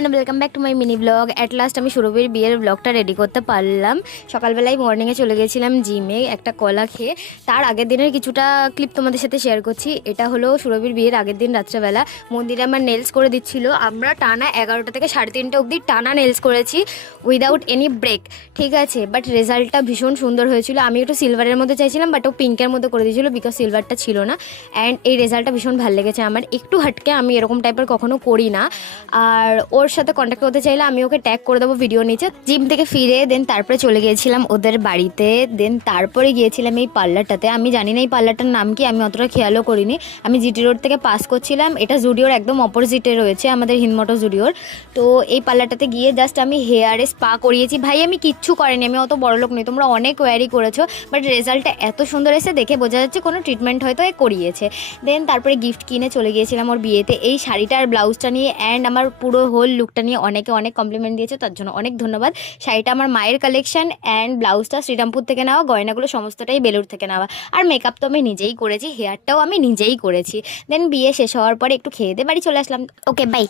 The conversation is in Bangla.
Everyone, welcome back to my mini blog. At last আমি সুরভির বিয়ের ব্লগটা রেডি করতে পারলাম। সকালবেলায় মর্নিংয়ে চলে গেছিলাম জিমে একটা কলা খেয়ে। তার আগের দিনের কিছুটা ক্লিপ তোমাদের সাথে শেয়ার করছি। এটা হলো সুরভির বিয়ের আগের দিন রাত্রেবেলা। মন্দিরে আমার নেলস করে দিচ্ছিল। আমরা টানা 11টা থেকে 3:30 অবধি টানা নেলস করেছি উইদাউট এনি ব্রেক, ঠিক আছে। বাট রেজাল্টটা ভীষণ সুন্দর হয়েছিল। আমি একটু সিলভারের মধ্যে চাইছিলাম, বাট ও পিঙ্কের মধ্যে করে দিয়েছিল বিকজ সিলভারটা ছিল না। অ্যান্ড এই রেজাল্টটা ভীষণ ভালো লেগেছে আমার। একটু হাটকে, আমি এরকম টাইপের কখনো করি না। আর ওর সাথে কন্ট্যাক্ট করতে চাইলে আমি ওকে ট্যাগ করে দেবো ভিডিও নিচে। জিম থেকে ফিরে দেন তারপরে চলে গিয়েছিলাম ওদের বাড়িতে। দেন তারপরে গিয়েছিলাম এই পার্লারটাতে। আমি জানি না এই পার্লারটার নাম কি, আমি অতটা খেয়ালও করিনি। আমি জিটি রোড থেকে পাস করছিলাম। এটা জুডিওর একদম অপোজিটে রয়েছে, আমাদের হিন্দমটো জুডিওর। তো এই পার্লারটাতে গিয়ে জাস্ট আমি হেয়ারে স্পা করিয়েছি। ভাই আমি কিচ্ছু করিনি, আমি অত বড় লোক নই। তোমরা অনেক কোয়ারি করেছো, বাট রেজাল্টটা এত সুন্দর এসে দেখে বোঝা যাচ্ছে কোনো ট্রিটমেন্ট হয়তো এ করিয়েছে। দেন তারপরে গিফট কিনে চলে গিয়েছিলাম ওর বিয়েতে। এই শাড়িটা আর ব্লাউজটা নিয়ে অ্যান্ড আমার পুরো হোল লুকটা নিয়ে অনেকে অনেক কমপ্লিমেন্ট দিয়েছে, তার জন্য অনেক ধন্যবাদ। শাড়িটা আমার মায়ের কালেকশন, অ্যান্ড ব্লাউজটা শ্রীরামপুর থেকে নেওয়া, গয়নাগুলো সমস্তটাই বেলুর থেকে নেওয়া। আর মেকআপ তো আমি নিজেই করেছি, হেয়ারটাও আমি নিজেই করেছি। দেন বিয়ে শেষ হওয়ার পরে একটু খেয়ে দিয়ে বাড়ি চলে আসলাম। ওকে, বাই।